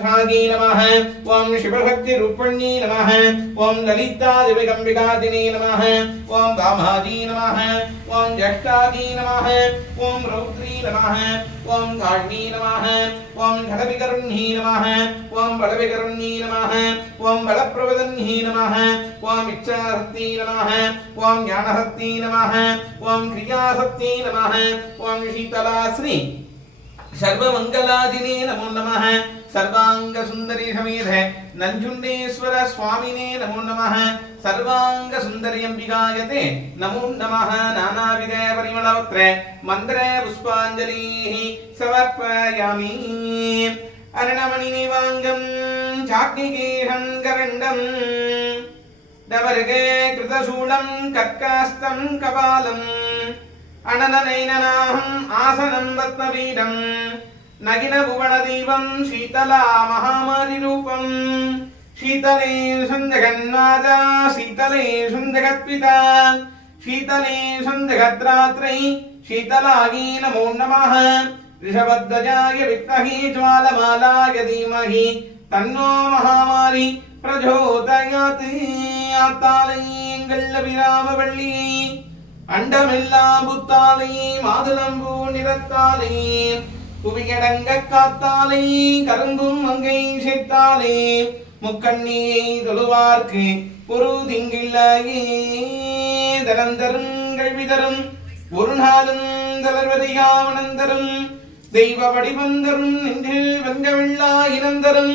सागी नमः ओम शिवशक्ति रूपण्ये नमः ओम ललिता दिव्यगंबिकादिने नमः ओम वामाजी नमः ओम ज्येष्ठाजी नमः ओम रौद्री नमः ओम काळ्मी नमः ओम घटविकरुण्ये नमः ओम बलविकरुण्ये नमः ओम बलप्रवदन्ये नमः ओम इच्छाशक्ति नमः ओम ज्ञानशक्ति नमः ओम क्रियाशक्ति नमः ओम शीतलाश्री सर्वमंगलादिने नमो नमः सर्वांग सुंदरी समेत नंजुंडेश्वर स्वामिने नमो नमः सर्वांग सुंदरी अंबिकायते नमो नमः नानाविध परिमलपत्रे मंत्रे पुष्पांजलिः समर्पयामि अरणमणिनिवांगं चाग्निगेहं करण्डं दवर्गे कृतशूलं कर्कास्तं कपालम् अनननैननाहम् आसनं रत्नपीठं नगिन भुवनदीपं शीतला महामारिरूपं शीतले सञ्जगन्माता शीतले सञ्जगत्पिता शीतले सञ्जगद्रात्रै शीतलायै नमो नमः ऋषभध्वजाय विद्महे ज्वालमालाय धीमहि तन्नो महामारी प्रचोदयात् आत्तालै एंगल अभिरामवल्लियै அண்டமெல்லாம் புத்தாலை மாதுளம்பூ நிறத்தாலை புவியடங்க காத்தாலை கரும்பும் மங்கை சேர்த்தாலை முக்கண்ணியை தொழுவார்க்கு ஒரு திங்கில்லையே தரந்தரும் கல்வி தரும் ஒரு நாளும் தளர்வதிகாவனந்தரும் தெய்வ வடிவந்தரும் நெஞ்சில் வெங்கவில்லா இனந்தரும்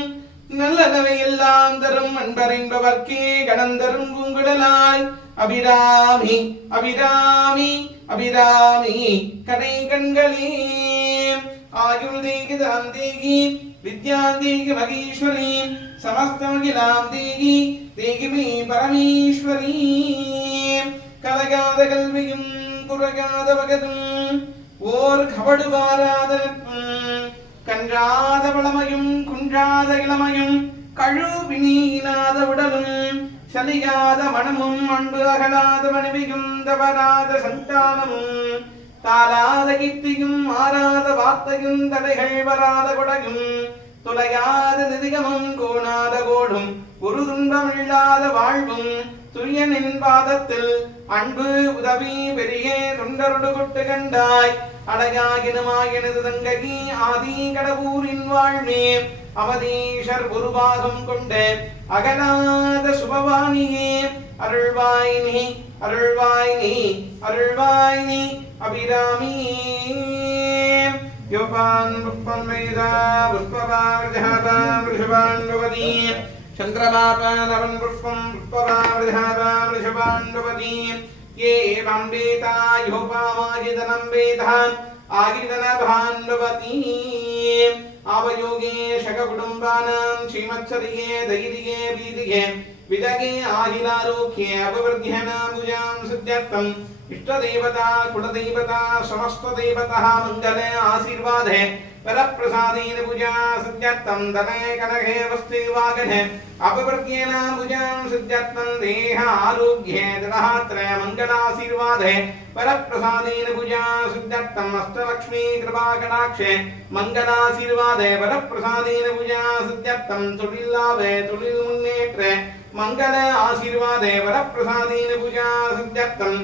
நல்லனவை எல்லாம் தரும் அன்பரைம்பவர்க்கே கடந்தரும் பூங்குடலாய் அபிராமி அபிராமி அபிராமி கடை கண்களே ஆயுள் தேகி தாம் தேகி வித்யாம் தேகி மகேஸ்வரி சமஸ்தமகிலாம் தேகி தேகி மே பரமேஸ்வரி கலகாத கல்வியும் குறையாத வகதும் ஓர் கபடு வாராத நட்பும் கன்றாத பழமையும் குன்றாத இளமையும் கழுவினீனாத உடலும் சலியாத மனமும் அன்பு அகலாத மனைவியும் தவறாத சந்தானமும் தாளாத கீர்த்தியும் மாறாத வார்த்தையும் தடைகள் வராத கொடையும் துளையாத நிதிகமும் கோணாத கோடும் ஒரு துன்பமில்லாத வாழ்வும் துரியனின் பாதத்தில் அன்பு உதவி பெரிய தொண்டருடு கொட்டு கண்டாய் அடையாகினுமாயினது தங்ககி ஆதி கடவுரின் வாழ்வே அவதீஷர் உருவாகம் கொண்ட அகலாத சுபவாணியே அருள்வாயினி அருள்வாயினி அருள்வாயினி அபிராமி யோபான் புஷ்பம் வேதா புஷ்பவார்ஜாபாம் ரிஷபாண்டவதி சந்திரமாபானவன் புஷ்பம் புஷ்பவார்ஜாபாம் ரிஷபாண்டவதி ये वंबेता योपामाजिदनं वेदान् आगिदनभान्वती आवयोगे शककुटुम्बानां श्रीमत्सरिये धैर्ये वीर्ये विदगे आहिलारोग्ये अपवृद्ध्यनाभुजां सिद्ध्यर्थम् इष्टदेवता कुलदेवता समस्तदेवतः मङ्गले आशीर्वादे वरप्रसादेन पूजा सिद्ध्यर्थं धने कनके वस्ते वागने अपवृद्ध्येन पूजां सिद्ध्यर्थं देह आरोग्ये दृढात्रे मङ्गलाशीर्वादे वरप्रसादेन पूजा सिद्ध्यर्थं अष्टलक्ष्मी कृपाकटाक्षे मङ्गलाशीर्वादे वरप्रसादेन पूजा सिद्ध्यर्थं तुलिल्लाभे तुलिल् मुन्नेत्रे मंगल आशीर्वादे वरप्रसादेन पूजा सिद्ध्यर्थं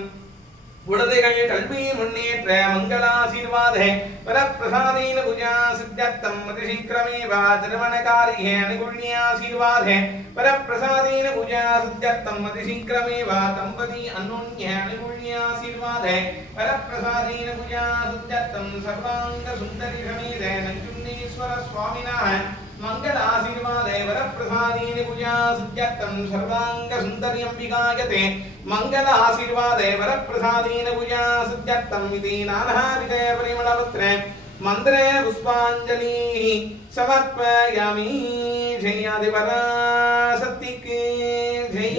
गुणदिगळ कल्पी मुन्नेत्र मंगलाशीर्वादे वरप्रसादेन पूजा सिद्ध्यर्थं अतिशीघ्रमेव निर्मणकार्ये अनुकूल्याशीर्वादे वरप्रसादेन पूजा सिद्ध्यर्थं अतिशीघ्रमेव दम्पती अन्योन्य अनुकूल्याशीर्वादे वरप्रसादेन पूजा सिद्ध्यर्थं सर्वांग सुंदरी समेत नंजुंडेश्वर स्वामिनः मंगल आशीर्वादे वरप्रसादेन पूजा सिद्ध्यर्थं सर्वांग सुंदरी अंबिकायते मंगल आशीर्वादे वरप्रसादेन पूजा सिद्ध्यर्थं इति नानाविध परिमलपत्रे मंत्रे पुष्पांजलि समर्पयामि जय आदिपराशक्तिके जय